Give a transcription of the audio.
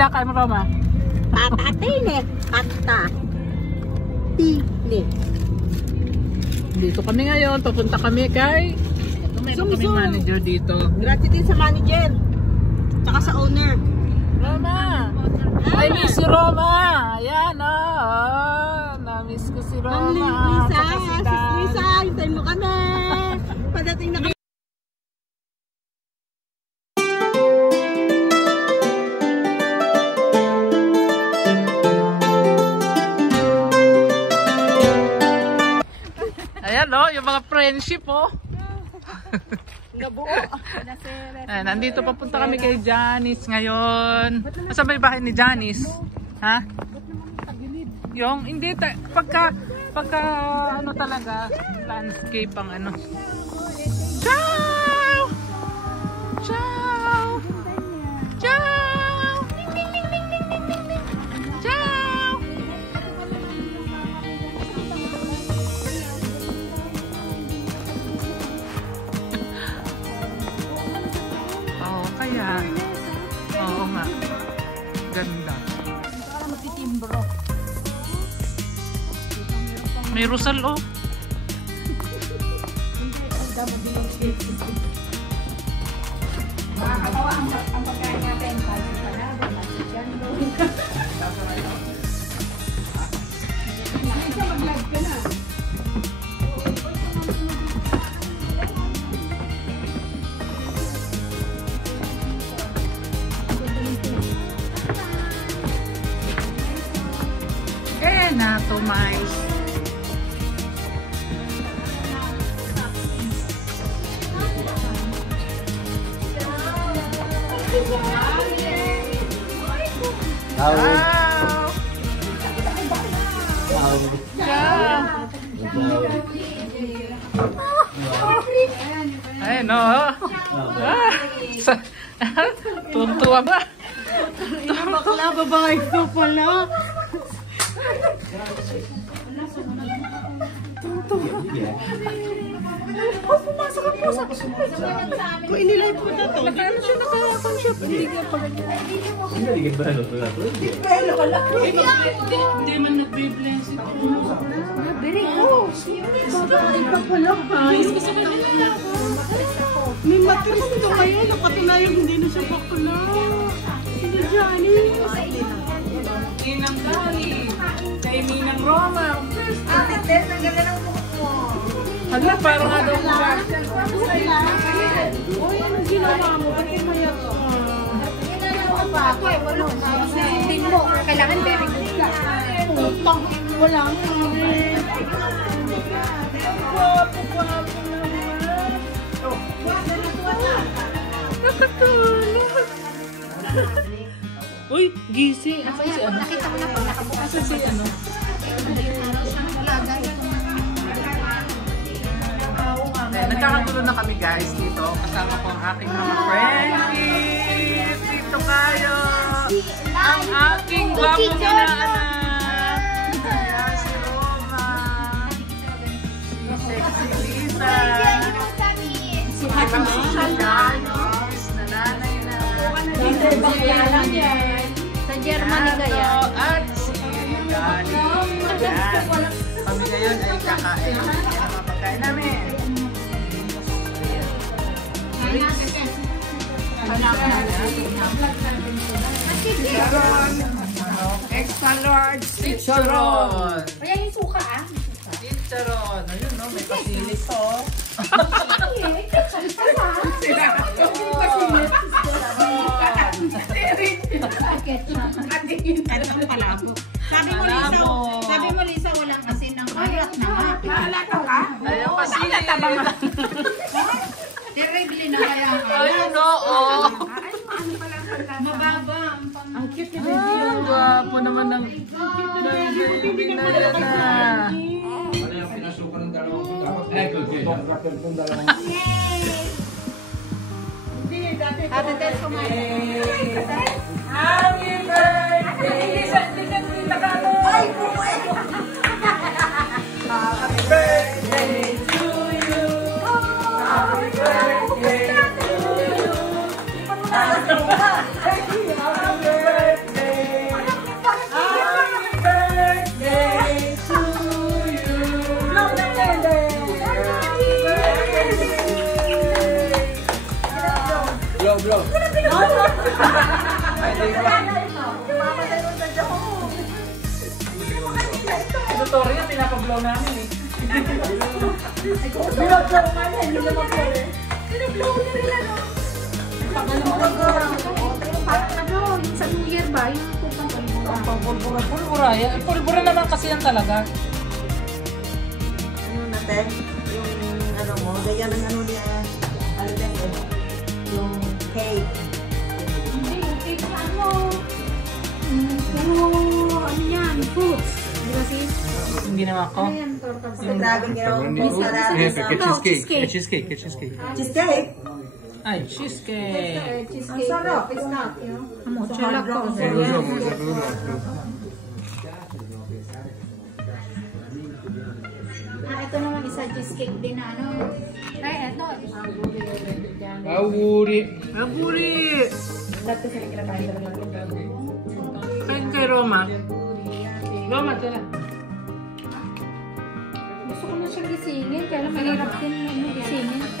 kinakain mo, Roma? Patatine. Patatine. Dito kami ngayon. Papunta kami kay... Mayroon kami manager dito. Gratis din sa manager. Tsaka sa owner. Roma! I miss si Roma! Ayan, na-miss ko si Roma. Lisa, Lisa, hintayin mo kami. Padating na kami. Ayan, yung mga friendship, Nabuo. Ayan, nandito papunta kami kay Janice ngayon. Nasa may bahay ni Janice? Ha? Yung, hindi, pagka ano talaga, landscape ang ano. Ciao! Ciao! Ciao! Ciao! Oo, kaya. Oo nga. Ganda. May Rosal, Makakatawa ang pagkain natin. Kasi panado, masagyan doon. Isa mag-live ka na. Tomais. Ay, no. Tuntua ba? Bakla, babae ko pala. Pumasok ang pusa. Kung inilay po na ito. Nakaano siya, nakakang siya. Hindi ka pala. Hindi ka pala. Hindi man nagbe-bless ito. Very cool. Babae pa pala. May matris ito ngayon. Nakatunayan, hindi na siya bakla. Sino Janice? Ninang Dari. Kay Ninang Roma. Ate Tess, ang ganda ng buhok mo. Hala, parang ano mo ba? Uy, anong ginawa mo? Ba't imayat ka? Ginagawa pa ako eh. Wala na. Hindi mo. Kailangan very good ka. Putang. Wala mo. Gwapo naman. Nakatulog. Uy, gising. Asan si ano? Nakita mo na po. Nakabukas. Asan si ano? Nagkakatuloy na kami guys dito. Kasama ko ang aking mga friends. Dito kayo. Ang aking gwapong inaanak. Ayan si Roma. Si Sexy Lisa. Si Janice. Nananay na. Sa Germany kaya. At si Dani. Ayan. Kami ngayon ay kakain. Yan ang mga pagkain namin. Chicharon. Extra large chicharon. Kaya yung suka ah. Chicharon. Ayun no, may pasilis to. Sabi mo Lisa, walang asin ng alat na nga. Naalata ka? Ayun pasilis. Terrible na kaya ka. Ayun oo. Mababa. Ang cute ni baby. Ay, gwapo naman ng baby na yan ah. Ano yung pinasukan ng dalawang dapat? Ate Tess, kumain. Happy birthday! Hindi na kano! Ay, happy birthday to you! Happy birthday to you! Happy birthday na pinupulo. Ito, Tori, yung pinapablow namin eh. Pinablow nga na, hindi naman po eh. Pinablow na rin ano. Ano, yung sa New Year ba? Yung pulpura. Pulbura. Pulbura naman kasi yan talaga. Ano natin? Yung ano mo, ganyan ang ano niya, ano din eh, yung cake. Hindi, yung cake na ano. Ano yan, fruits. Di ba sis? Hindi naman ako. Ano yan, torta? Sa grabing ginawa ko sa Cheesecake. Cheesecake. cheesecake. Ay, cheesecake. Cheesecake. Ang sarap, it's not, you know? Mozzarella ko. Ito naman isa cheesecake din na ano. Ay, ito. Aguri. Aguri. Kay Roma. Roma, tala. Gusto ko na siya gisingin, kaya lang mahirap din ano, gisingin.